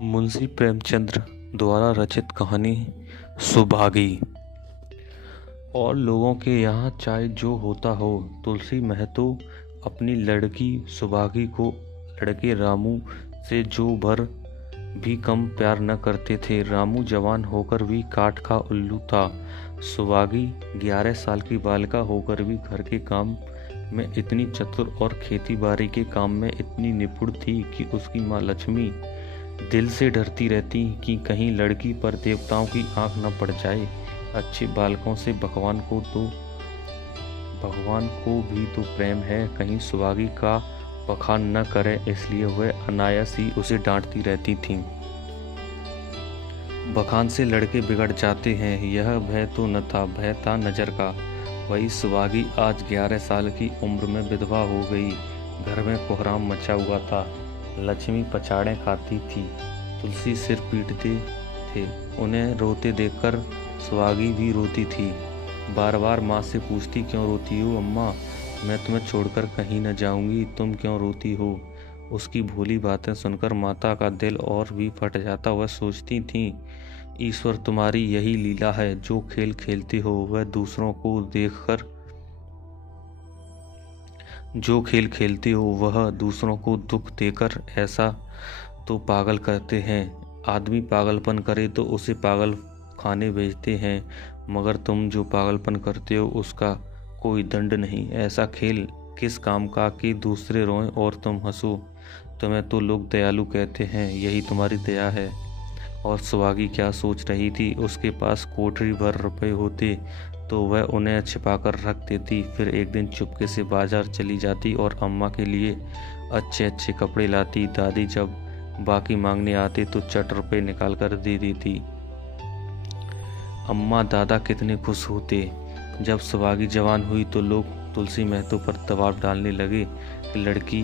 मुंशी प्रेमचंद द्वारा रचित कहानी सुभागी। और लोगों के यहाँ चाहे जो होता हो, तुलसी महतो अपनी लड़की सुभागी को लड़के रामू से जो भर भी कम प्यार न करते थे। रामू जवान होकर भी काठ का उल्लू था। सुभागी 11 साल की बालिका होकर भी घर के काम में इतनी चतुर और खेती बाड़ी के काम में इतनी निपुण थी कि उसकी माँ लक्ष्मी दिल से डरती रहती कि कहीं लड़की पर देवताओं की आंख न पड़ जाए। अच्छे बालकों से भगवान को भी तो प्रेम है, कहीं सुभागी का बखान न करे, इसलिए वह अनायास ही उसे डांटती रहती थीं। बखान से लड़के बिगड़ जाते हैं, यह भय तो न था, भय था नजर का। वही सुभागी आज 11 साल की उम्र में विधवा हो गई। घर में कोहराम मचा हुआ था। लक्ष्मी पछाड़ें खाती थी, तुलसी सिर पीटते थे। उन्हें रोते देखकर सुहागी भी रोती थी। बार बार माँ से पूछती, क्यों रोती हो अम्मा? मैं तुम्हें छोड़कर कहीं न जाऊंगी, तुम क्यों रोती हो? उसकी भोली बातें सुनकर माता का दिल और भी फट जाता। वह सोचती थी, ईश्वर तुम्हारी यही लीला है, जो खेल खेलते हो वह दूसरों को देखकर जो खेल खेलते हो वह दूसरों को दुख देकर ऐसा तो पागल करते हैं। आदमी पागलपन करे तो उसे पागल खाने भेजते हैं, मगर तुम जो पागलपन करते हो उसका कोई दंड नहीं। ऐसा खेल किस काम का कि दूसरे रोएं और तुम हंसो? तुम्हें तो लोग दयालु कहते हैं, यही तुम्हारी दया है। और सुहागी क्या सोच रही थी? उसके पास कोठरी भर रुपए होते तो वह उन्हें छिपाकर रख देती। फिर एक दिन चुपके से बाजार चली जाती और अम्मा के लिए अच्छे अच्छे कपड़े लाती। दादी जब बाकी मांगने आते तो चट रुपए निकाल कर दे देती। अम्मा दादा कितने खुश होते। जब सुहागी जवान हुई तो लोग तुलसी महतो पर दबाव डालने लगे कि लड़की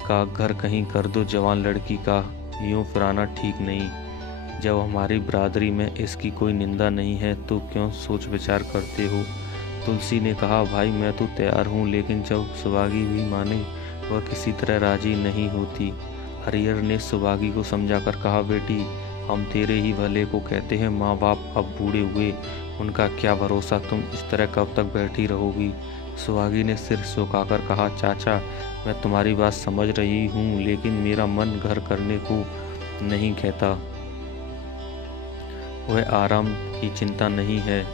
का घर कहीं कर दो, जवान लड़की का यूं फिराना ठीक नहीं। जब हमारी बिरादरी में इसकी कोई निंदा नहीं है तो क्यों सोच विचार करते हो? तुलसी ने कहा, भाई मैं तो तैयार हूँ, लेकिन जब सुहागी भी माने वह किसी तरह राजी नहीं होती। हरिहर ने सुहागी को समझाकर कहा, बेटी हम तेरे ही भले को कहते हैं, माँ बाप अब बूढ़े हुए, उनका क्या भरोसा, तुम इस तरह कब तक बैठी रहोगी? सुहागी ने सिर झुकाकर कहा, चाचा मैं तुम्हारी बात समझ रही हूँ, लेकिन मेरा मन घर करने को नहीं कहता। वह आराम की चिंता नहीं है,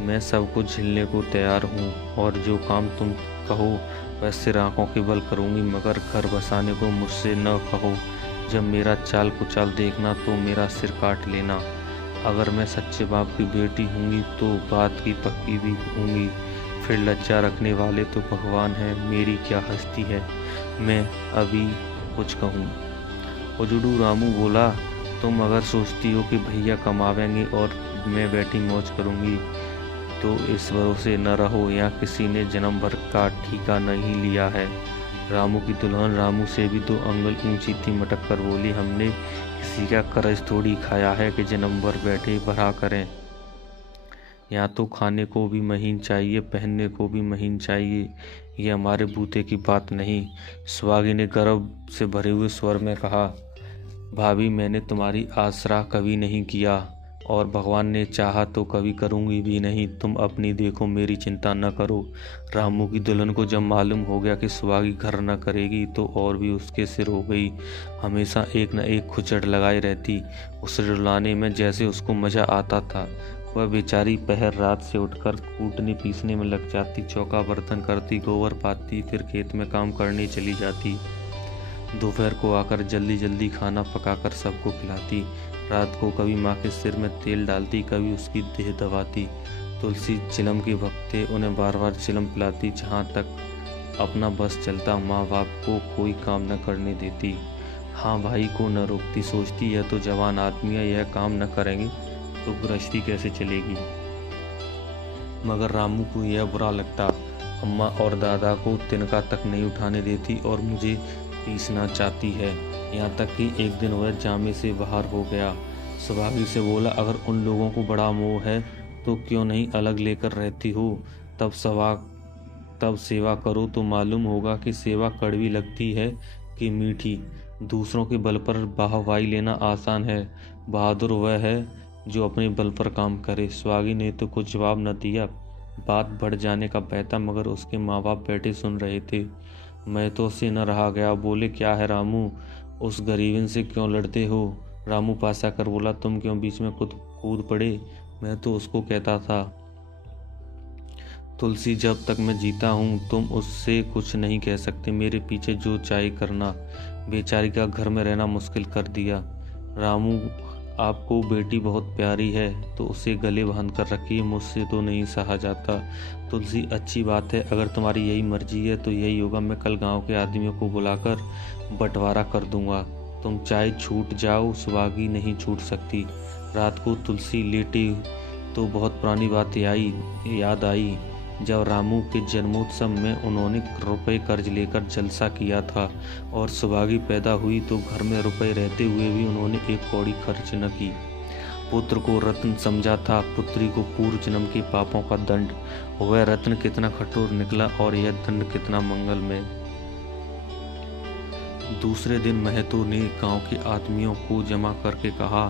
मैं सब कुछ झेलने को तैयार हूँ, और जो काम तुम कहो वह सिर आंखों के बल करूँगी, मगर घर बसाने को मुझसे न कहो। जब मेरा चाल कुचाल देखना तो मेरा सिर काट लेना। अगर मैं सच्चे बाप की बेटी होंगी तो बात की पक्की भी होंगी। फिर लज्जा रखने वाले तो भगवान है, मेरी क्या हस्ती है, मैं अभी कुछ कहूँ? उजड़ू रामू बोला, तुम अगर सोचती हो कि भैया कमावेंगे और मैं बैठी मौज करूंगी तो इस भरोसे न रहो, या किसी ने जन्म भर का ठीका नहीं लिया है। रामू की दुल्हन रामू से भी 2 अंगुल ऊंची थी, मटक कर बोली, हमने किसी का कर्ज थोड़ी खाया है कि जन्म भर बैठे भरा करें। यहाँ तो खाने को भी महीन चाहिए, पहनने को भी महीन चाहिए, ये हमारे बूते की बात नहीं। सुहागी ने गर्व से भरे हुए स्वर में कहा, भाभी मैंने तुम्हारी आसरा कभी नहीं किया, और भगवान ने चाहा तो कभी करूंगी भी नहीं। तुम अपनी देखो, मेरी चिंता न करो। रामू की दुल्हन को जब मालूम हो गया कि सुहागी घर न करेगी तो और भी उसके सिर हो गई। हमेशा एक न एक खुचड़ लगाई रहती। उसे रुलाने में जैसे उसको मजा आता था। वह बेचारी पहर रात से उठकर कूटने पीसने में लग जाती, चौका बर्तन करती, गोबर पाती, फिर खेत में काम करने चली जाती। दोपहर को आकर जल्दी जल्दी खाना पकाकर सबको खिलाती। रात को कभी माँ के सिर में तेल डालती, कभी उसकी देह दबाती। तुलसी चिलम के भक्ते उन्हें बार बार चिलम पिलाती। जहाँ तक अपना बस चलता माँ बाप को कोई काम न करने देती। हाँ भाई को न रोकती, सोचती यह तो जवान आदमी है, यह काम न करेंगे तो गृहस्थी कैसे चलेगी। मगर रामू को यह बुरा लगता। अम्मा और दादा को तिनका तक नहीं उठाने देती और मुझे पीसना चाहती है। यहाँ तक कि एक दिन वह जामे से बाहर हो गया। सुहागी से बोला, अगर उन लोगों को बड़ा मोह है तो क्यों नहीं अलग लेकर रहती हो? तब सेवा करो तो मालूम होगा कि सेवा कड़वी लगती है कि मीठी। दूसरों के बल पर वाहवाही लेना आसान है, बहादुर वह है जो अपने बल पर काम करे। सुहागी ने तो कुछ जवाब न दिया। बात बढ़ जाने का भय था, मगर उसके माँ बाप बैठे सुन रहे थे। मैं तो उससे न रहा गया। बोले, क्या है रामू, उस गरीबन से क्यों लड़ते हो? रामू पास आकर बोला, तुम क्यों बीच में कूद पड़े? मैं तो उसको कहता था, तुलसी, जब तक मैं जीता हूँ तुम उससे कुछ नहीं कह सकते। मेरे पीछे जो चाहे करना। बेचारी का घर में रहना मुश्किल कर दिया। रामू, आपको बेटी बहुत प्यारी है तो उसे गले बांध कर रखिए, मुझसे तो नहीं सहा जाता। तुलसी, अच्छी बात है, अगर तुम्हारी यही मर्जी है तो यही होगा। मैं कल गांव के आदमियों को बुलाकर बंटवारा कर दूंगा। तुम चाहे छूट जाओ, सुहागी नहीं छूट सकती। रात को तुलसी लेटी तो बहुत पुरानी बात याद आई। जब रामू के जन्मोत्सव में उन्होंने रुपए कर्ज लेकर जलसा किया था और सुहागी पैदा हुई तो घर में रुपए रहते हुए भी उन्होंने एक कौड़ी खर्च न की। पुत्र को रत्न समझा था, पुत्री को पूर्व जन्म के पापों का दंड। वह रत्न कितना कठोर निकला और यह दंड कितना मंगलमय। दूसरे दिन महतो ने गांव के आदमियों को जमा करके कहा,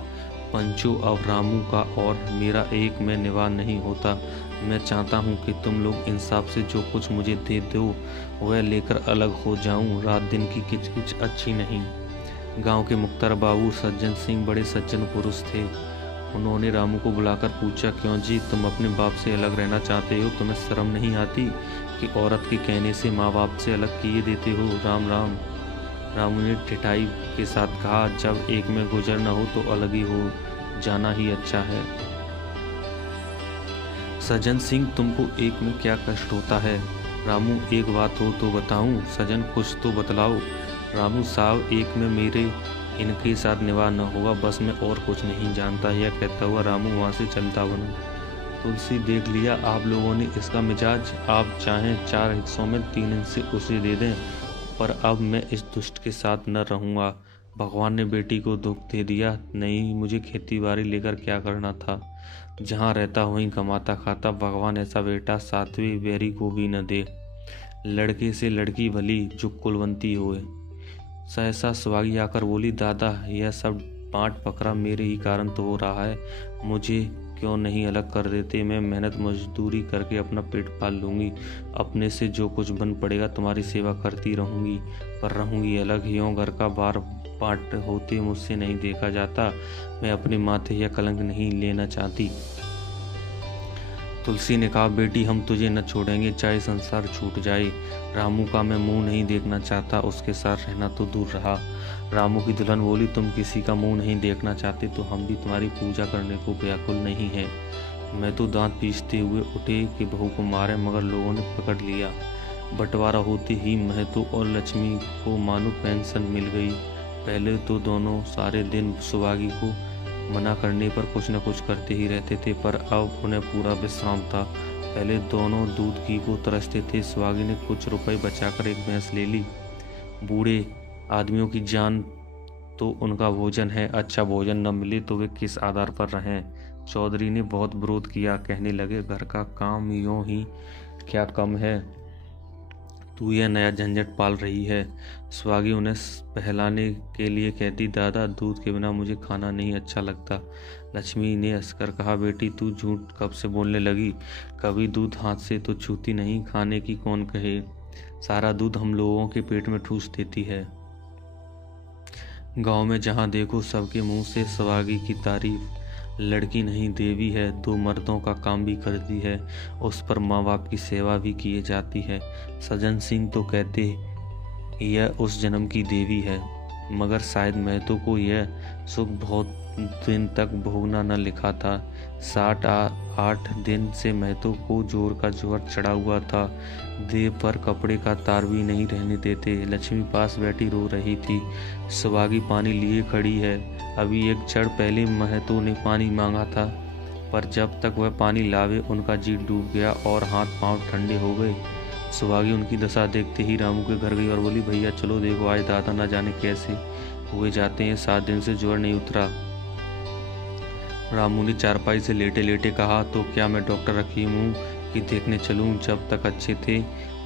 पंचो, अब रामू का और मेरा एक में निवाह नहीं होता। मैं चाहता हूँ कि तुम लोग इंसाफ से जो कुछ मुझे दे दो वह लेकर अलग हो जाऊँ। रात दिन की किचकिच अच्छी नहीं। गांव के मुख्तार बाबू सज्जन सिंह बड़े सज्जन पुरुष थे। उन्होंने रामू को बुलाकर पूछा, क्यों जी, तुम अपने बाप से अलग रहना चाहते हो? तुम्हें शर्म नहीं आती कि औरत के कहने से माँ बाप से अलग किए देते हो? राम राम। रामू ने ठिठाई के साथ कहा, जब एक में गुजर न हो तो अलग ही हो जाना ही अच्छा है। सज्जन सिंह, तुमको एक में क्या कष्ट होता है? रामू, एक बात हो तो बताऊं? सज्जन, कुछ तो बतलाओ। रामू साहब, एक में मेरे इनके साथ निवाह न होगा, बस मैं और कुछ नहीं जानता। यह कहता हुआ रामू वहाँ से चलता बना। तुलसी, देख लिया आप लोगों ने इसका मिजाज। आप चाहें 4 हिस्सों में 3 हिस्से उसे दे दें, पर अब मैं इस दुष्ट के साथ न रहूँगा। भगवान ने बेटी को दुख दे दिया। नहीं, मुझे खेती बाड़ी लेकर क्या करना था? जहाँ रहता वहीं कमाता खाता। भगवान ऐसा बेटा 7वें बैरी को भी न दे। लड़के से लड़की भली जो कुलवंती होए। सहसा सुहागी आकर बोली, दादा, यह सब बाँट पकड़ा मेरे ही कारण तो हो रहा है। मुझे क्यों नहीं अलग कर देते? मैं मेहनत मजदूरी करके अपना पेट पाल लूँगी। अपने से जो कुछ बन पड़ेगा तुम्हारी सेवा करती रहूँगी, पर रहूँगी अलग। यूँ घर का बार पाट होते मुझसे नहीं देखा जाता। मैं अपने माथे यह कलंक नहीं लेना चाहती। तुलसी ने कहा, बेटी, हम तुझे न छोड़ेंगे, चाहे संसार छूट जाए। रामू का मैं मुंह नहीं देखना चाहता, उसके साथ रहना तो दूर रहा। रामू की दुल्हन बोली, तुम किसी का मुंह नहीं देखना चाहते तो हम भी तुम्हारी पूजा करने को व्याकुल नहीं है। मैं तो दांत पीसते हुए उठे कि बहू को मारे, मगर लोगों ने पकड़ लिया। बंटवारा होते ही महतो और लक्ष्मी को मानो पेंशन मिल गई। पहले तो दोनों सारे दिन सुहागी को मना करने पर कुछ न कुछ करते ही रहते थे, पर अब उन्हें पूरा विश्राम था। पहले दोनों दूध घी को तरसते थे। सुहागी ने कुछ रुपए बचाकर एक भैंस ले ली। बूढ़े आदमियों की जान तो उनका भोजन है, अच्छा भोजन न मिले तो वे किस आधार पर रहें? चौधरी ने बहुत विरोध किया, कहने लगे, घर का काम यूं ही क्या कम है, तू यह नया झंझट पाल रही है। सुहागी उन्हें बहलाने के लिए कहती, दादा, दूध के बिना मुझे खाना नहीं अच्छा लगता। लक्ष्मी ने हंसकर कहा, बेटी, तू झूठ कब से बोलने लगी? कभी दूध हाथ से तो छूती नहीं, खाने की कौन कहे। सारा दूध हम लोगों के पेट में ठूस देती है। गांव में जहां देखो सबके मुंह से सुहागी की तारीफ। लड़की नहीं देवी है, 2 मर्दों का काम भी करती है, उस पर माँ बाप की सेवा भी किए जाती है। सज्जन सिंह तो कहते यह उस जन्म की देवी है, मगर शायद महतो को यह सुख बहुत दिन तक भोगना न लिखा था। 7-8 दिन से महतो को जोर का जोर चढ़ा हुआ था। देह पर कपड़े का तार भी नहीं रहने देते। लक्ष्मी पास बैठी रो रही थी। सुहागी पानी लिए खड़ी है। अभी एक क्षण पहले महतो ने पानी मांगा था, पर जब तक वह पानी लावे उनका जी डूब गया और हाथ पांव ठंडे हो गए। सुहागी उनकी दशा देखते ही रामू के घर गई और बोली, भैया चलो देखो, आज दादा न जाने कैसे हुए जाते हैं, 7 दिन से जोर नहीं उतरा। रामू ने चारपाई से लेटे लेटे कहा, तो क्या मैं डॉक्टर हकीम हूँ कि देखने चलूँ? जब तक अच्छे थे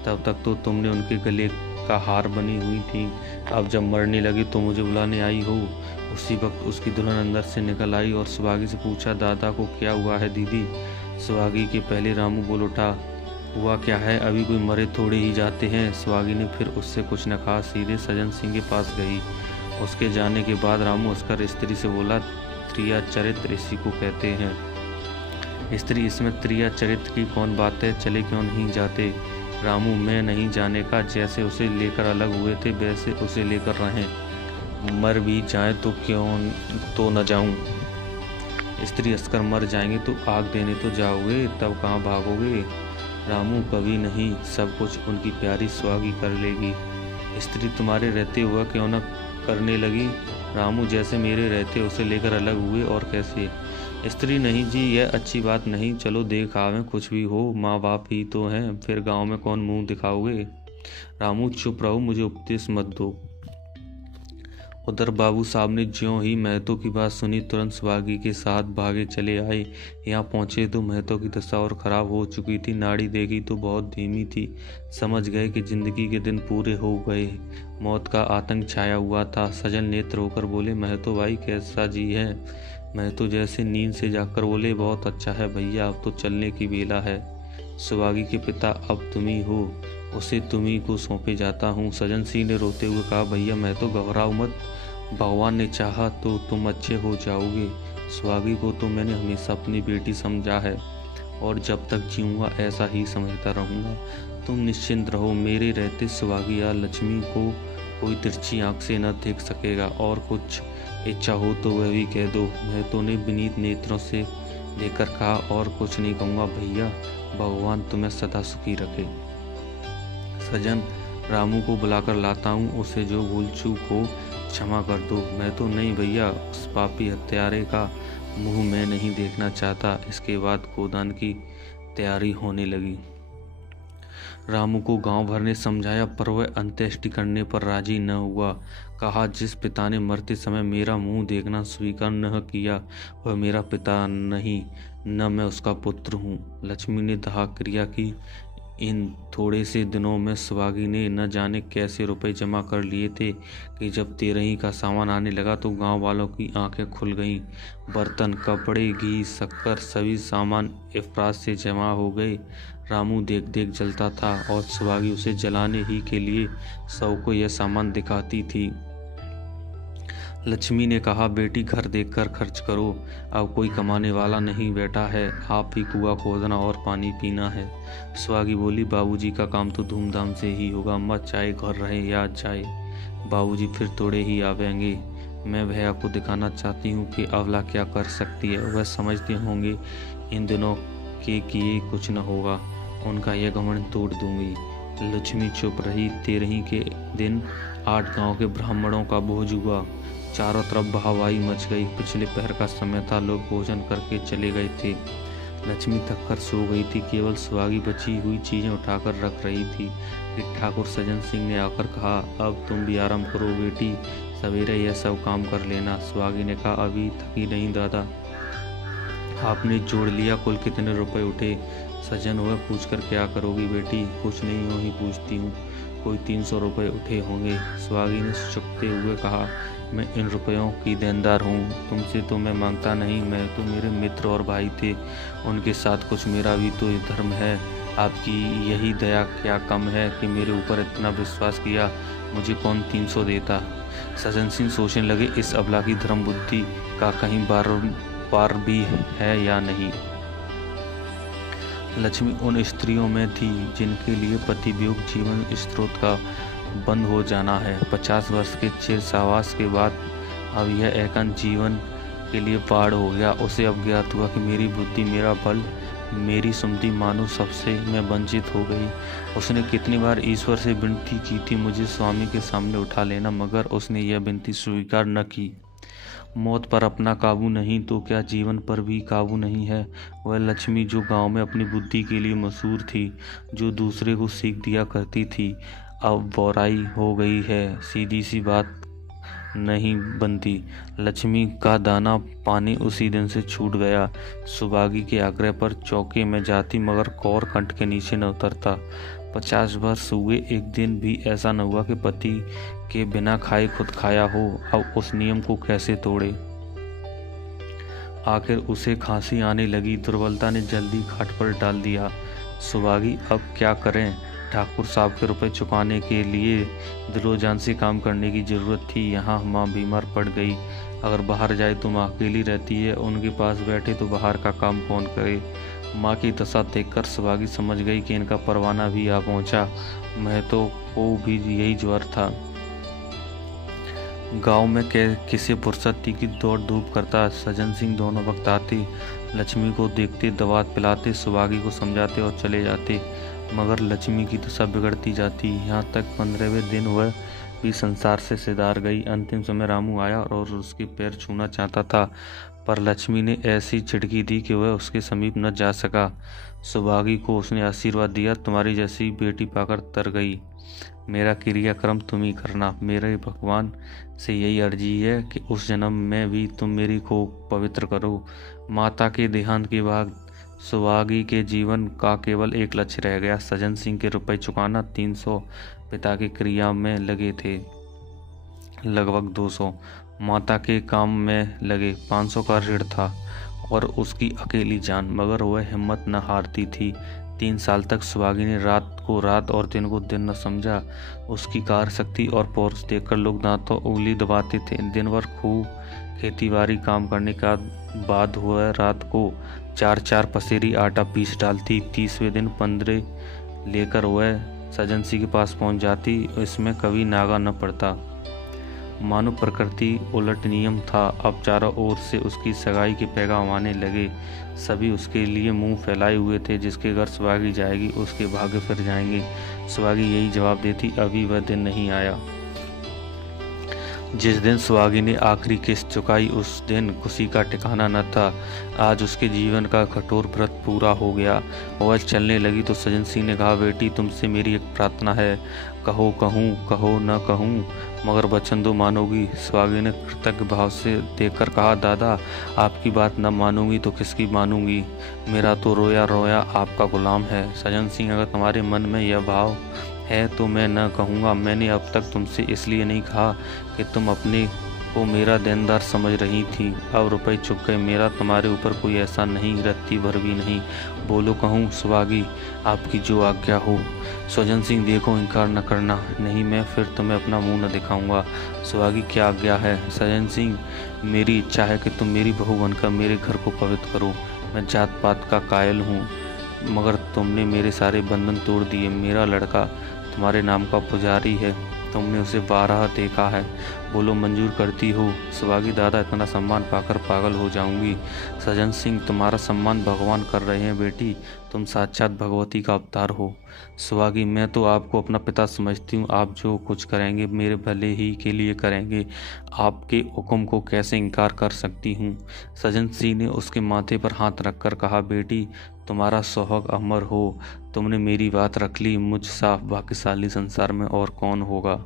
तब तक तो तुमने उनके गले का हार बनी हुई थी। अब जब मरने लगी तो मुझे बुलाने आई हो। उसी वक्त उसकी दुल्हन अंदर से निकल आई और सुहागी से पूछा, दादा को क्या हुआ है दीदी? सुहागी के पहले रामू बोल उठा, हुआ क्या है, अभी कोई मरे थोड़े ही जाते हैं। सुहागी ने फिर उससे कुछ न कहा, सीधे सजन सिंह के पास गई। उसके जाने के बाद रामू हंसकर स्त्री से बोला, त्रिया चरित्र इसी को कहते हैं। स्त्री, इसमें त्रिया चरित्र की कौन बात है, चले क्यों नहीं जाते? रामू, मैं नहीं जाने का, जैसे उसे लेकर अलग हुए थे वैसे उसे लेकर रहें। मर भी जाए तो क्यों तो न जाऊं। स्त्री हंसकर, मर जाएंगे तो आग देने तो जाओगे, तब कहाँ भागोगे? रामू, कभी नहीं, सब कुछ उनकी प्यारी सुहागी कर लेगी। स्त्री, तुम्हारे रहते हुआ क्यों न करने लगी? रामू, जैसे मेरे रहते उसे लेकर अलग हुए, और कैसे? स्त्री, नहीं जी, यह अच्छी बात नहीं, चलो देख आवें, कुछ भी हो माँ बाप ही तो हैं, फिर गांव में कौन मुंह दिखाओगे? रामू, चुप रहो, मुझे उपदेश मत दो। उधर बाबू साहब ने ज्यों ही महतो की बात सुनी तुरंत सुहागी के साथ भागे चले आए। यहाँ पहुंचे तो महतो की दशा और खराब हो चुकी थी। नाड़ी देखी तो बहुत धीमी थी। समझ गए कि जिंदगी के दिन पूरे हो गए। मौत का आतंक छाया हुआ था। सजन नेत्र होकर बोले, महतो भाई कैसा जी है? महतो जैसे नींद से जाकर बोले, बहुत अच्छा है भैया, अब तो चलने की बेला है। सुहागी के पिता, अब तुम ही हो, उसे तुम्ही को सौंपे जाता हूँ। सजन सिंह ने रोते हुए कहा, भैया महतो घबराओ मत, भगवान ने चाहा तो तुम अच्छे हो जाओगे। सुहागी को तो मैंने हमेशा अपनी बेटी समझा है और जब तक जीऊँगा ऐसा ही समझता रहूँगा। तुम निश्चिंत रहो, मेरे रहते सुहागी या लक्ष्मी को कोई तिरछी आंख से न देख सकेगा, और कुछ इच्छा हो तो वह भी कह दो। महतो ने विनीत नेत्रों से देखकर कहा, और कुछ नहीं कहूँगा भैया, भगवान तुम्हें सदा सुखी रखे। सजन, रामू को बुलाकर लाता हूँ, उसे जो भूल चूक हो क्षमा कर दो। मैं तो नहीं भैया, उस पापी हत्यारे का मुंह मैं नहीं देखना चाहता। इसके बाद गोदान की तैयारी होने लगी। रामू को गांव भर ने समझाया, पर वह अंत्येष्टि करने पर राजी न हुआ। कहा, जिस पिता ने मरते समय मेरा मुंह देखना स्वीकार न किया, वह मेरा पिता नहीं, न मैं उसका पुत्र हूँ। लक्ष्मी ने दाह क्रिया की। इन थोड़े से दिनों में सुहागी ने न जाने कैसे रुपए जमा कर लिए थे कि जब 13 का सामान आने लगा तो गांव वालों की आंखें खुल गईं। बर्तन, कपड़े, घी, शक्कर, सभी सामान इफरात से जमा हो गए। रामू देख देख जलता था और सुहागी उसे जलाने ही के लिए सबको यह सामान दिखाती थी। लक्ष्मी ने कहा, बेटी घर देखकर खर्च करो, अब कोई कमाने वाला नहीं बैठा है, आप ही कुआं खोदना और पानी पीना है। सुहागी बोली, बाबूजी का काम तो धूमधाम से ही होगा अम्मा, चाहे घर रहे या जाए, बाबूजी फिर थोड़े ही आवेंगे। मैं भैया को दिखाना चाहती हूँ कि अवला क्या कर सकती है, वह समझते होंगे इन दिनों के किए कुछ न होगा, उनका यह घमंड तोड़ दूंगी। लक्ष्मी चुप रही। 13 के दिन 8 गांव के ब्राह्मणों का भोज हुआ। चारों तरफ बहावाही मच गई। पिछले पहर का समय था, लोग भोजन करके चले गए थे। लक्ष्मी थककर सो गई थी, केवल सुहागी बची हुई चीजें उठाकर रख रही थी कि ठाकुर सजन सिंह ने आकर कहा, अब तुम भी आराम करो बेटी, सवेरे यह सब काम कर लेना। सुहागी ने कहा, अभी थकी नहीं दादा। आपने जोड़ लिया, कुल कितने रुपए उठे? सजन, वह पूछकर क्या करोगी बेटी? कुछ नहीं, यूँ ही पूछती हूँ, कोई 300 रुपये उठे होंगे। सुहागी ने चुपते हुए कहा, मैं इन रुपयों की देनदार हूँ, तुमसे तो मैं मांगता नहीं, मैं तो मेरे मित्र और भाई थे, उनके साथ कुछ मेरा भी तो धर्म है। आपकी यही दया क्या कम है कि मेरे ऊपर इतना विश्वास किया, मुझे कौन 300 देता? सजन सिंह सोचने लगे, इस अबला की धर्म बुद्धि का कहीं पार भी है या नहीं। लक्ष्मी उन स्त्रियों में थी जिनके लिए पति वियोग जीवन स्रोत का बंद हो जाना है। 50 वर्ष के चिर सहवास के बाद अब यह एकांत जीवन के लिए पार हो गया। उसे अब ज्ञात हुआ कि मेरी बुद्धि, मेरा बल, मेरी सुमति मानो सबसे मैं वंचित हो गई। उसने कितनी बार ईश्वर से विनती की थी मुझे स्वामी के सामने उठा लेना, मगर उसने यह विनती स्वीकार न की। मौत पर अपना काबू नहीं तो क्या जीवन पर भी काबू नहीं है। वह लक्ष्मी जो गांव में अपनी बुद्धि के लिए मशहूर थी, जो दूसरे को सीख दिया करती थी, अब बौराई हो गई है। सीधी सी बात नहीं बनती। लक्ष्मी का दाना पानी उसी दिन से छूट गया। सुहागी के आग्रह पर चौके में जाती, मगर कौर कंठ के नीचे न उतरता। 50 वर्ष हुए, एक दिन भी ऐसा न हुआ कि पति के बिना खाए खुद खाया हो। अब उस नियम को कैसे तोड़े। आखिर उसे खांसी आने लगी। दुर्बलता ने जल्दी खाट पर डाल दिया। सुहागी अब क्या करें। ठाकुर साहब के रुपए चुकाने के लिए दिलो-जान से काम करने की जरूरत थी। यहाँ माँ बीमार पड़ गई। अगर बाहर जाए तो माँ अकेली रहती है, उनके पास बैठे तो बाहर का काम कौन करे। माँ की दशा देखकर सुहागी समझ गई कि इनका परवाना भी आ पहुंचा। महतो को भी यही ज्वर था। गांव में किसी फुर्सत थी कि दौड़ धूप करता। सज्जन सिंह दोनों वक्त आते, लक्ष्मी को देखते, दवा पिलाते, सुहागी को समझाते और चले जाते। मगर लक्ष्मी की दशा बिगड़ती जाती। यहाँ तक 15वें दिन वह भी संसार से सिधार गई। अंतिम समय रामू आया और उसके पैर छूना चाहता था, पर लक्ष्मी ने ऐसी झिड़की दी कि वह उसके समीप न जा सका। सुहागी को उसने आशीर्वाद दिया, तुम्हारी जैसी बेटी पाकर तर गई। मेरा क्रियाक्रम तुम ही करना। मेरे भगवान से यही अर्जी है कि उस जन्म में भी तुम मेरी को पवित्र करो। माता के देहांत के बाद सुहागी के जीवन का केवल एक लक्ष्य रह गया, सज्जन सिंह के रुपए चुकाना। 300 पिता की क्रिया में लगे थे, लगभग 200 माता के काम में लगे। 500 का ऋण था और उसकी अकेली जान, मगर वह हिम्मत न हारती थी। 3 साल तक सुहागी ने रात को रात और दिन को दिन न समझा। उसकी कार्य शक्ति और पौरुष देखकर लोग दांतों उंगली दबाते थे। दिन भर खूब खेतीबाड़ी काम करने का बाद वह रात को 4-4 पसेरी आटा पीस डालती। 30वें दिन 15 लेकर वह सज्जन सिंह के पास पहुंच जाती। इसमें कभी नागा न पड़ता। मानो प्रकृति उलट नियम था। अब चारों ओर से उसकी सगाई के पैगाम आने लगे। सभी उसके लिए मुंह फैलाए हुए थे। जिसके घर सुहागी जाएगी उसके भाग्य फिर जाएंगे। सुहागी यही जवाब देती, अभी वह दिन नहीं आया। जिस दिन सुहागी ने आखिरी किस्त चुकाई उस दिन खुशी का ठिकाना न था। आज उसके जीवन का कठोर व्रत पूरा हो गया। वह चलने लगी तो सज्जन सिंह ने कहा, बेटी तुमसे मेरी एक प्रार्थना है। कहो कहूँ, कहो न कहूँ, मगर वचन दो मानोगी। सुहागी ने कृतज्ञ भाव से देखकर कहा, दादा आपकी बात न मानूंगी तो किसकी मानूंगी। मेरा तो रोया रोया आपका गुलाम है। सज्जन सिंह, अगर तुम्हारे मन में यह भाव है तो मैं न कहूँगा। मैंने अब तक तुमसे इसलिए नहीं कहा कि तुम अपने को मेरा देनदार समझ रही थी। अब रुपए चुक गए, मेरा तुम्हारे ऊपर कोई ऐसा नहीं, रत्ती भर भी नहीं। बोलो कहूँ। सुहागी, आपकी जो आज्ञा हो। सज्जन सिंह, देखो इनकार न करना, नहीं मैं फिर तुम्हें अपना मुंह न दिखाऊंगा। सुहागी, क्या आज्ञा है। सज्जन सिंह, मेरी इच्छा है कि तुम मेरी बहू बनकर मेरे घर को पवित्र करो। मैं जात पात का कायल हूँ, मगर तुमने मेरे सारे बंधन तोड़ दिए। मेरा लड़का तुम्हारे नाम का पुजारी है, तुमने उसे 12 देखा है। बोलो मंजूर करती हो। सुहागी, दादा इतना सम्मान पाकर पागल हो जाऊंगी। सज्जन सिंह, तुम्हारा सम्मान भगवान कर रहे हैं बेटी, तुम साक्षात भगवती का अवतार हो। सुहागी, मैं तो आपको अपना पिता समझती हूँ। आप जो कुछ करेंगे मेरे भले ही के लिए करेंगे। आपके हुक्म को कैसे इनकार कर सकती हूँ। सज्जन सिंह ने उसके माथे पर हाथ रखकर कहा, बेटी तुम्हारा सुहाग अमर हो। तुमने मेरी बात रख ली। मुझ साफ भाग्यशाली संसार में और कौन होगा।